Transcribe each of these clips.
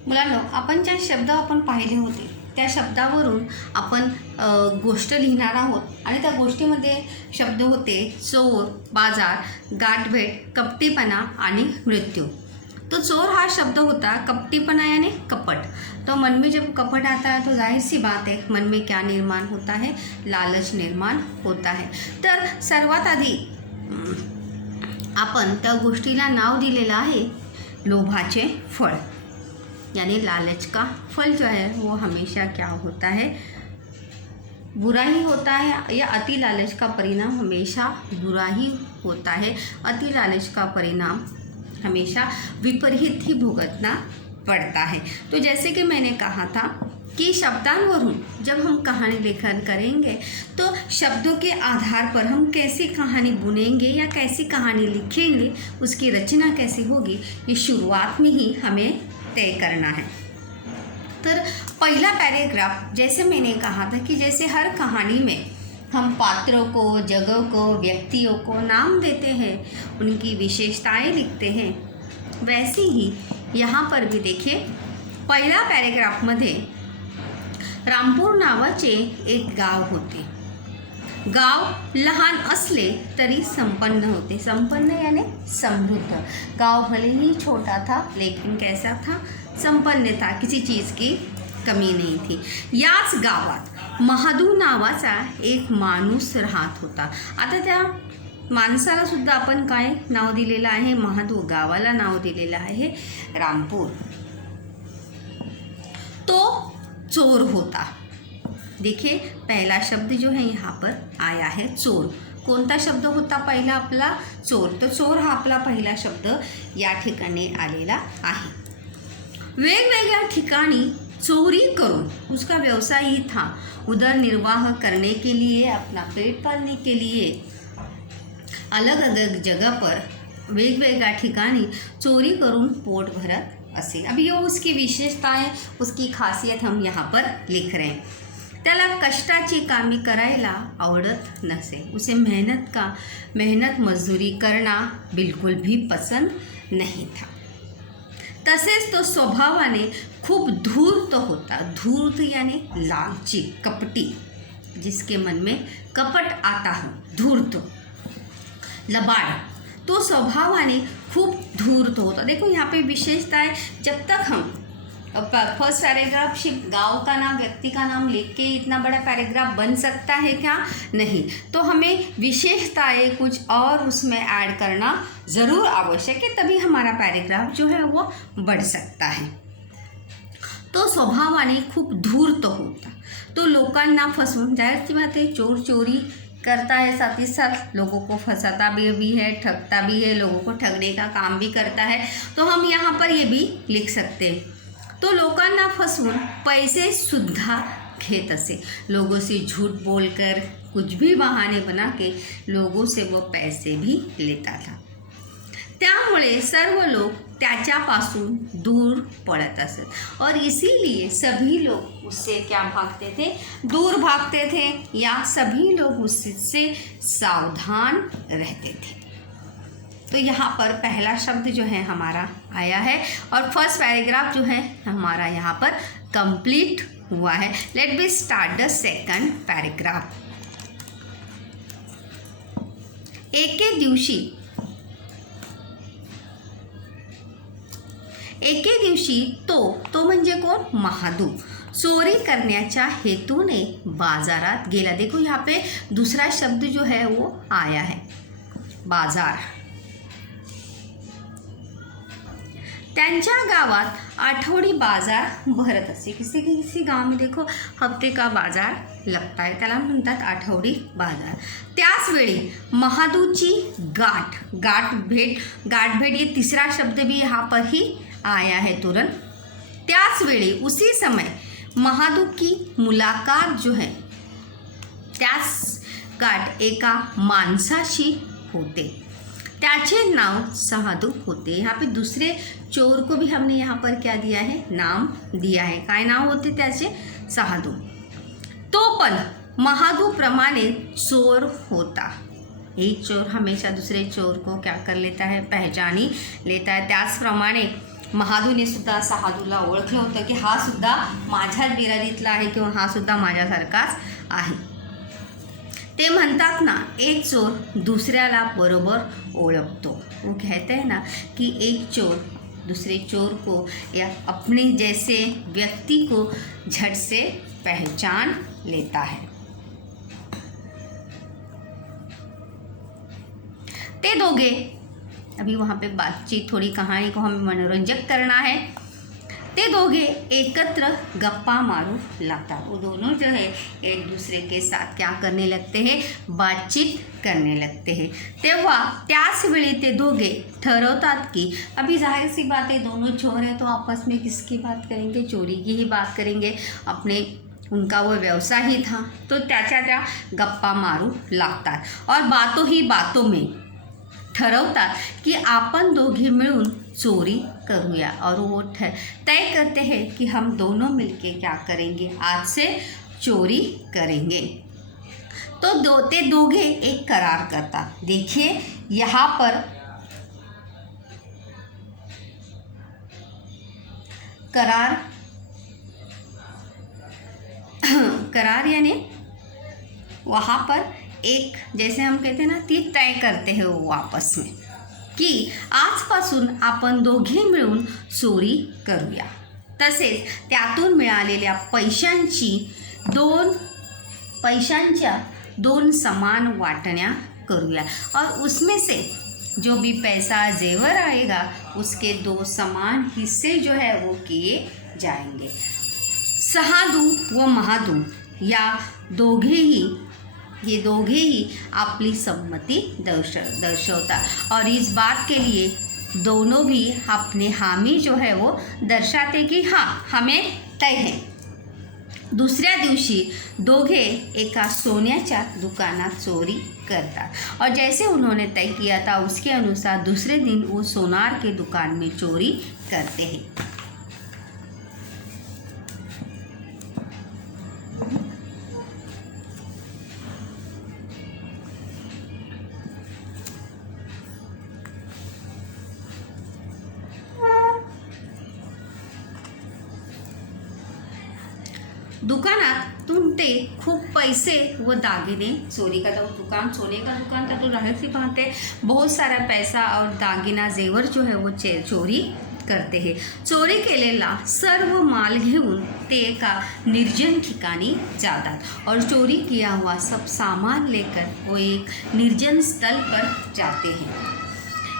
मुलांनो, आपण ज्या शब्द पाहिले होते त्या शब्दावरून आपण गोष्ट लिहिणार आहोत आणि त्या गोष्टीमध्ये शब्द होते चोर, बाजार, गाठभेट, कपटीपणा आणि मृत्यू। तो चोर हा शब्द होता, कपटीपना यानी कपट। तो मन में जब कपट आता है तो जाहिर सी बात है मन में क्या निर्माण होता है, लालच निर्माण होता है। तर सर्वात आधी आपण त्या गोष्टीला नाव दिलेलं आहे लोभाचे फळ, यानी लालच का फल जो है वो हमेशा क्या होता है, बुरा ही होता है, या अति लालच का परिणाम हमेशा बुरा ही होता है। अति लालच का परिणाम हमेशा विपरीत ही भुगतना पड़ता है। तो जैसे कि मैंने कहा था कि शब्दांवरून जब हम कहानी लेखन करेंगे तो शब्दों के आधार पर हम कैसी कहानी बुनेंगे या कैसी कहानी लिखेंगे, उसकी रचना कैसी होगी, ये शुरुआत में ही हमें तय करना है। तर पहला पैराग्राफ, जैसे मैंने कहा था कि जैसे हर कहानी में हम पात्रों को, जगह को, व्यक्तियों को नाम देते हैं, उनकी विशेषताएं लिखते हैं, वैसे ही यहाँ पर भी देखिए पहिल्या पॅरेग्राफमध्ये रामपूर नावाचे एक गाव होते। गाव लहान असले तरी संपन्न होते। संपन्न यानी समृद्ध। गाव भले ही छोटा था लेकिन कैसा था, संपन्न था, किसी चीज़ की कमी नहीं थी। याच गावात महादू नावाचा एक माणूस राहत होता। आता त्या माणसाला सुद्धा आपण काय नाव दिलेलं आहे, महादू। गावाला नाव दिलेलं आहे रामपूर। तो चोर होता। देखिए पहला शब्द जो है यहाँ पर आया है चोर। कोणता शब्द होता पहिला आपला, चोर। तो चोर हा आपला पहिला शब्द या ठिकाणी आलेला आहे। वेगवेगळ्या ठिकाणी चोरी करून, उसका व्यवसाय ही था, उदरनिर्वाह करने के लिए, अपना पेट पालने के लिए अलग अलग जगह पर वेगवेगळ्या ठिकाणी चोरी करून पोट भरत असे। अभी ये उसकी विशेषता है, उसकी खासियत हम यहाँ पर लिख रहे हैं। त्याला कष्टाची कामे करायला आवडत नसे। उसे मेहनत मजदूरी करना बिल्कुल भी पसंद नहीं था। तसेच तो स्वभावाने खूप धूर्त होता। धूर्त यानी लालची, कपटी, जिसके मन में कपट आता हो, धूर्त, लबाड़। तो स्वभावाने खूब धूर्त होता। देखो यहाँ पे विशेषता है, जब तक हम फर्स्ट पैराग्राफ सिर्फ गांव का नाम, व्यक्ति का नाम लिख के इतना बड़ा पैराग्राफ बन सकता है क्या? नहीं। तो हमें विशेषताएं कुछ और उसमें ऐड करना ज़रूर आवश्यक है, तभी हमारा पैराग्राफ जो है वो बढ़ सकता है। तो स्वभावाने खूप धूर्त होता। तो लोकांना फसवून, जाहिर सी बात है चोर चोरी करता है, साथ ही साथ लोगों को फंसाता भी है, ठगता भी है, लोगों को ठगने का काम भी करता है। तो हम यहाँ पर ये भी लिख सकते हैं। तो लोकांना फसवून पैसे सुद्धा घेत असे। लोगों से झूठ बोलकर, कुछ भी बहाने बना के लोगों से वो पैसे भी लेता था। त्यामुळे सर्व लोग त्याच्यापासून दूर पड़त असत और इसीलिए सभी लोग उससे क्या भागते थे, दूर भागते थे, या सभी लोग उससे सावधान रहते थे। तो यहाँ पर पहला शब्द जो है हमारा आया है और फर्स्ट पैराग्राफ जो है हमारा यहाँ पर कंप्लीट हुआ है। Let be start the second paragraph. एके दिवशी तो म्हणजे कोण, महादू, चोरी करण्याच्या हेतूने बाजारात गेला। देखो यहाँ पे दूसरा शब्द जो है वो आया है, बाजार। त्यांच्या गावात आठवडी बाजार भरत असे। किसी गांव में देखो हफ्ते का बाजार लगता है, त्याला म्हणतात आठवडी बाजार। त्याच वेळी महादूची गाठभेट ये तीसरा शब्द भी यहाँ पर ही आया है तुरंत। त्याच वेळी उसी समय महादू की मुलाकात जो है त्याच गाठ एका माणसाशी होते, त्याचे नाव सहादू होते। यहाँ पे दूसरे चोर को भी हमने यहाँ पर क्या दिया है, नाम दिया है। काय नाव होते त्याचे, सहादू। तो पण महादू प्रमाणे चोर होता। एक चोर हमेशा दूसरे चोर को क्या कर लेता है, पहचानी लेता है। त्याचप्रमाणे महादूने सुद्धा साधूला ओळखलं होतं की हा सुद्धा माझ्याच बिरारीतला आहे किंवा हा सुद्धा माझ्यासारखाच आहे. ते म्हणतात ना, एक चोर दुसऱ्याला बरोबर ओळखतो. वो कहते हैं ना कि एक चोर दूसरे चोर को या अपने जैसे व्यक्ति को झट से पहचान लेता है. ते दोगे, अभी वहाँ पे बातचीत, थोड़ी कहानी को हमें मनोरंजक करना है. ते दोगे एकत्र गप्पा मारू लागतात. वो दोनों जो है एक दूसरे के साथ क्या करने लगते हैं, बातचीत करने लगते हैं. तेव्हा त्याच वेळी ते दोघे ठरवतात की अभी जाहिर सी बात है, दोनों चोर हैं तो आपस में किसकी बात करेंगे, चोरी की ही बात करेंगे. अपने उनका वो व्यवसाय ही था, तो त्या गप्पा मारू लागतात और बातों ही बातों में ठरवतात कि आपण दोघे मिळून चोरी करूया. और वो तय करते हैं कि हम दोनों मिलके क्या करेंगे, आज से चोरी करेंगे. तो ते दोघे एक करार करतात. देखिए यहाँ पर करार यानी वहाँ पर एक, जैसे हम कहते हैं ना, ती तय करते हैं वो आपस में की आजपासून आपण दोघे मिळून चोरी करूया. तसेच त्यातून मिळालेल्या पैशांच्या दोन समान वाटण्या करूया. और उसमें से जो भी पैसा जेवर आएगा उसके 2 समान हिस्से जो है वो किए जाएंगे. सहादू व महादू या ये दोगे ही अपनी सम्मति दर्शवतात. और इस बात के लिए दोनों भी अपने हामी जो है वो दर्शाते कि हाँ हमें तय है. दुसऱ्या दिवशी दोघे एका सोन्याच्या दुकानात चोरी करतात और जैसे उन्होंने तय किया था उसके अनुसार दूसरे दिन वो सोनार के दुकान में चोरी करते हैं. दुकानातून ते खूब पैसे व दागिने चोरी करता. वो दुकान सोने का दुकान था, तो जाहिर सी बात है बहुत सारा पैसा और दागिना जेवर जो है वो चोरी करते हैं. चोरी केलेला सर्व माल घेऊन ते एका निर्जन ठिकाणी जातात और चोरी किया हुआ सब सामान लेकर वो एक निर्जन स्थल पर जाते हैं.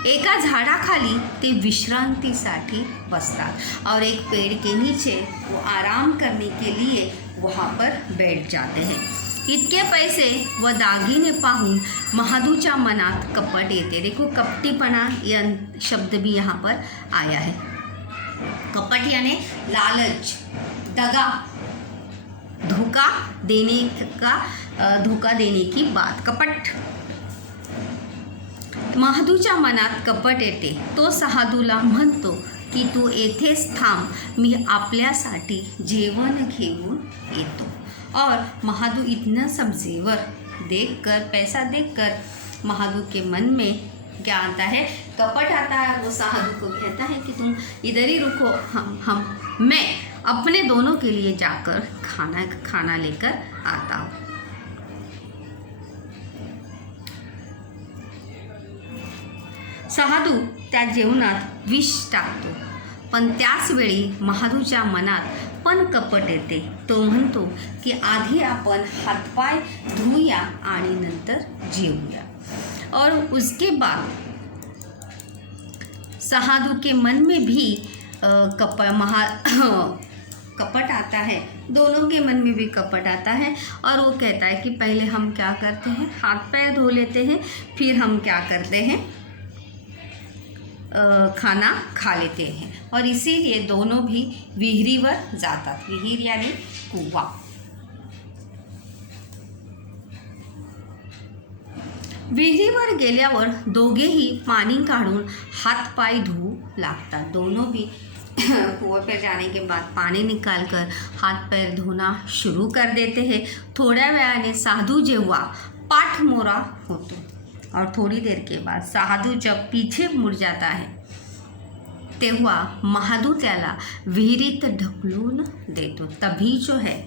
एका झाडाखाली ते विश्रांतीसाठी बसतात और एक पेड़ के नीचे वो आराम करने के लिए वहाँ पर बैठ जाते हैं. इतके पैसे व दागिने पाहून महादूच्या मनात कपट येते. देखो कपटीपना या शब्द भी यहाँ पर आया है. कपट यानी लालच, दगा, धोखा देने की बात. कपट. महादूच्या मनात कपट येते. तो सहादूला म्हणतो की तू येथेच थांब, मी आपल्यासाठी जेवण घेऊन येतो. और महादू इतना सब जेवर देखकर, पैसा देखकर महादू के मन में क्या आता है, कपट आता है. वो साधु को कहता है कि तुम इधर ही रुको, मैं अपने दोनों के लिए जाकर खाना लेकर आता हूँ. साधू त्या जेवणात विष टाकतो, पण त्याच वेळी महादूच्या मनात पण कपट येते. तो म्हणतो की आधी आपण हातपाय धुऊया आणि नंतर जेवूया. और उसके बाद साधु के मन में भी कपट आता है. दोनों के मन में भी कपट आता है और वो कहता है कि पहले हम क्या करते हैं, हाथ पैर धो लेते हैं, फिर हम क्या करते हैं, खाना खा लेते हैं. और इसीलिए दोनों भी विहिरीवर जातात. विहीर यानी कुवा. विहिरीवर गेल्यावर दोघेही पानी काढून हाथ पाय धुवू लागतात. दोनों भी कुएं पर जाने के बाद पानी निकाल कर हाथ पैर धोना शुरू कर देते हैं. थोड्या वेळाने साधू जेव्हा पाठमोरा होतो और थोड़ी देर के बाद साधु जब पीछे मुड़ जाता है तेव्हा महादू त्याला विहिरीत ढकलून देतो. तभी जो है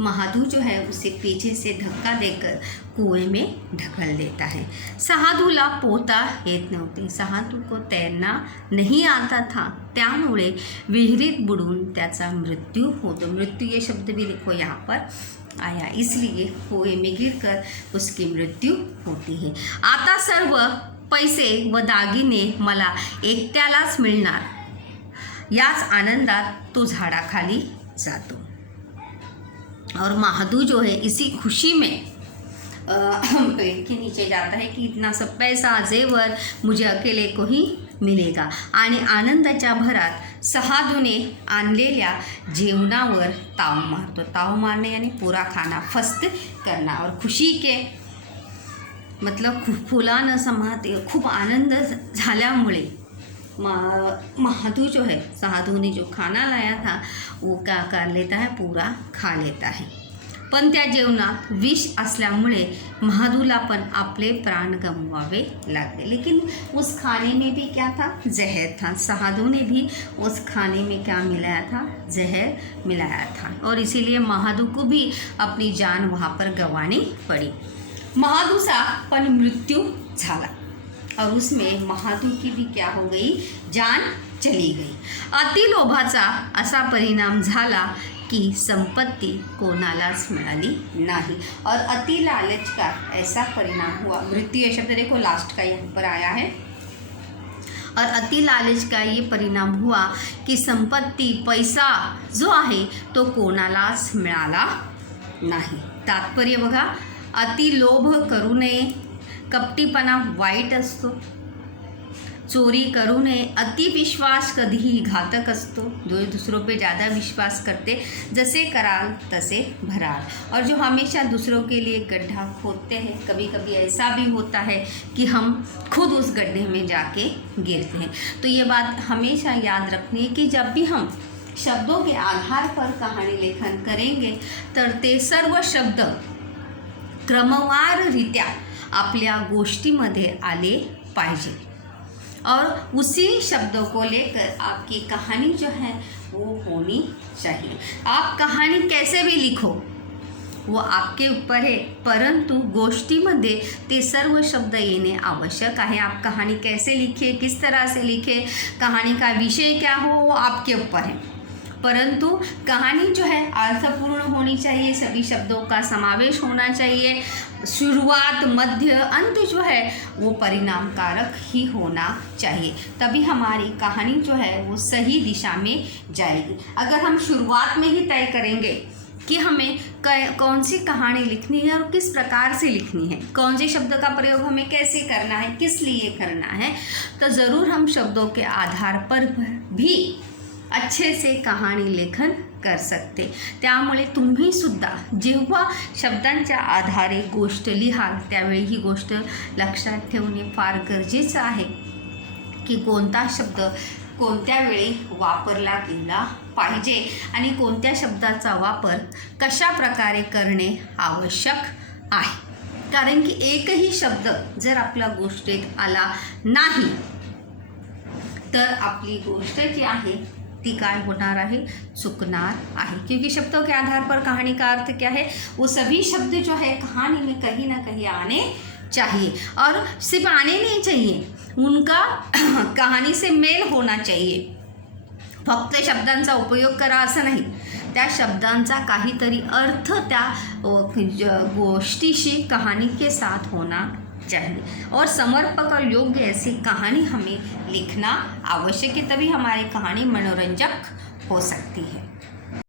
महादू जो है उसे पीछे से धक्का देकर कुएं में ढकल देता है. सहादूला पोहता येत नव्हते. सहादू को तैरना नहीं आता था, त्यामुळे विहिरीत बुडून त्याचा मृत्यू होतो. मृत्यू ये शब्द भी देखो यहाँ पर आया, इसलिए कुएं में गिरकर उसकी मृत्यू होती है. आता सर्व पैसे व दागिने मला एकट्यालाच मिळणार, याच आनंदात तो झाडाखाली जातो. और महादू जो है इसी खुशी में पेड़ के नीचे जाता है कि इतना सब पैसा जेवर मुझे अकेले को ही मिलेगा. आणि आनंदाच्या भरात सहादूने आणलेल्या जेवणावर ताव मारतो. ताव मारने यानी पूरा खाना फस्त करना. और खुशी के मतलब फुलानं समाते खूप आनंद झाल्यामुळे महादू जो है सहादू ने जो खाना लाया था वो क्या कर लेता है, पूरा खा लेता है. पण त्या जेवणात विष असल्यामुळे महादूला पण आपले प्राण गमवावे लागले. लेकिन उस खाने में भी क्या था, जहर था. सहादू ने भी उस खाने में क्या मिलाया था, जहर मिलाया था. और इसीलिए महादू को भी अपनी जान वहाँ पर गंवानी पड़ी. महादूचा पण मृत्यू झाला और उसमें महादू की भी क्या हो गई, जान चली गई. अतिलोभाचा असा परिणाम झाला की संपत्ती कोणालाच मिळाली नाही. और अति लालच का ऐसा परिणाम हुआ. मृत्यु ये शब्द देखो लास्ट का यहाँ पर आया है. और अति लालच का ये परिणाम हुआ कि संपत्ती पैसा जो आहे तो कोणालाच मिळाला नाही. तात्पर्य बघा, अति लोभ करू नये, कपटीपणा वाईट असतो, चोरी करू नये, अति विश्वास कधीही घातक असतो. जो दूसरों पे ज़्यादा विश्वास करते, जैसे कराल तसे भराल. और जो हमेशा दूसरों के लिए गड्ढा खोदते हैं, कभी कभी ऐसा भी होता है कि हम खुद उस गड्ढे में जाके गिरते हैं. तो ये बात हमेशा याद रखनी है कि जब भी हम शब्दों के आधार पर कहानी लेखन करेंगे तर ते सर्व शब्द क्रमवाररित्या आपल्या गोष्टीमध्ये आले पाहिजे. और उसी शब्दों को लेकर आपकी कहानी जो है वो होनी चाहिए. आप कहानी कैसे भी लिखो वो आपके ऊपर है, परंतु गोष्टीमध्ये ते सर्व शब्द येणे आवश्यक आहे. आप कहानी कैसे लिखे, किस तरह से लिखे, कहानी का विषय क्या हो वो आपके ऊपर है, परंतु कहानी जो है अर्थपूर्ण होनी चाहिए. सभी शब्दों का समावेश होना चाहिए. शुरुआत मध्य अंत जो है वो परिणामकारक ही होना चाहिए, तभी हमारी कहानी जो है वो सही दिशा में जाएगी. अगर हम शुरुआत में ही तय करेंगे कि हमें कौन सी कहानी लिखनी है और किस प्रकार से लिखनी है, कौन से शब्द का प्रयोग हमें कैसे करना है, किस लिए करना है, तो ज़रूर हम शब्दों के आधार पर भी अच्छे से कहाणी लेखन कर सकते. त्यामुळे तुम्ही सुद्धा जेव्हा शब्दांच्या आधारे गोष्ट लिहाल त्यावेळी ही गोष्ट लक्षात ठेवणे फार गरजेचं आहे की कोणता शब्द कोणत्या वेळी वापरला गेला पाहिजे आणि कोणत्या शब्दाचा वापर कशा प्रकारे करणे आवश्यक आहे. कारण की एकही शब्द जर आपल्या गोष्टीत आला नाही तर आपली गोष्ट जी आहे ती काय होणार आहे, चुकणार आहे. क्योंकि शब्दों के आधार पर कहानी का अर्थ क्या है, वो सभी शब्द जो है कहानी में कहीं ना कहीं आने चाहिए. और सिर्फ आने नहीं चाहिए, उनका कहानी से मेल होना चाहिए. फक्त शब्दांचा उपयोग करा असं नाही, त्या शब्दांचा काहीतरी अर्थ त्या गोष्टीशी कहानी के साथ होना चाहिए. और समर्पक और योग्य ऐसी कहानी हमें लिखना आवश्यक है, तभी हमारी कहानी मनोरंजक हो सकती है.